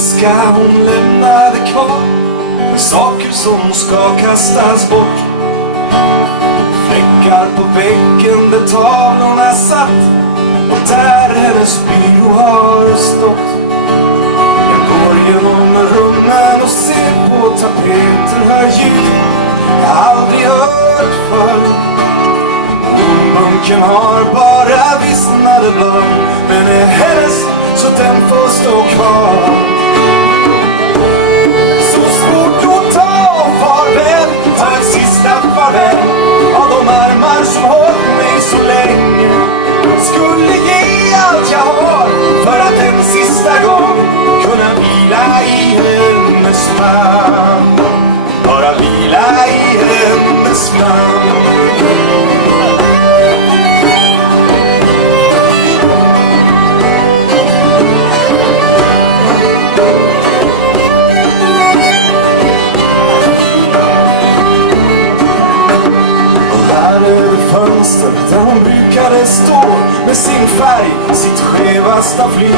väska hon lämnade kvar, saker som ska kastas bort. Fläckar på väggen där tavlorna satt, och där hennes byrå har stått. Jag går genom rummen och ser på tapeter, hör ljud jag aldrig hört förr. Bunken har bara vissnade blad, men är hennes så den får stå kvar. Så svårt att ta farväl, ta ett sista farväl av de armar som hållit mig så länge. Skulle ge allt jag har för att en sista gång kunna vila i hennes famn. Bara vila i hennes famn. Där hon brukade stå med sin färg, sitt skeva staffli.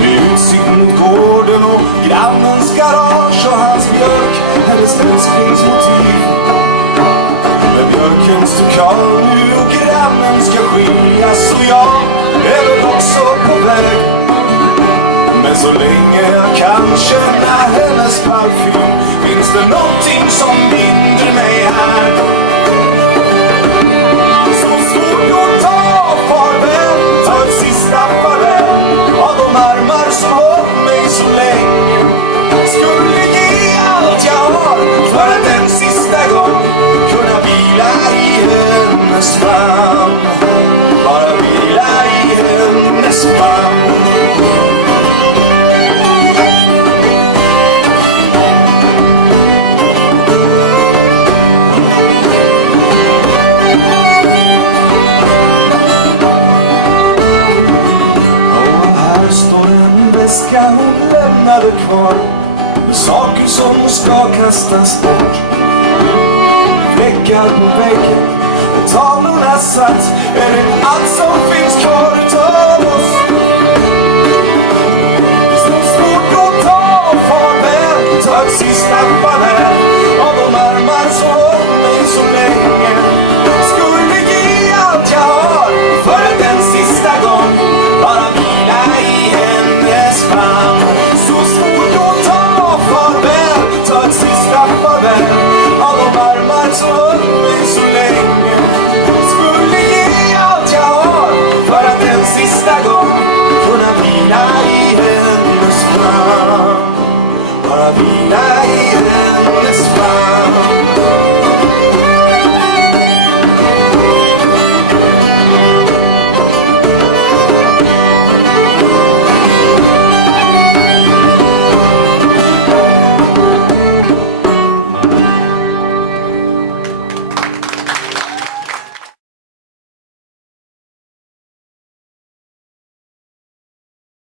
Med utsikt mot gården och grannens garage och hans björk, hennes älsklingsmotiv. Men björken stod kvar nu och grannen ska skiljas, och jag är väl också på väg. Men så länge jag kan känna hennes parfym finns det någonting som binder mig här. Som hållit mig så länge, skulle ge allt jag har för att en sista gång kunna vila i hennes famn. Bara vila i hennes famn. Hon lämnade kvar saker som ska kastas bort. Fläckar på väggen och tavlorna satt, är det allt som finns kvar utav oss.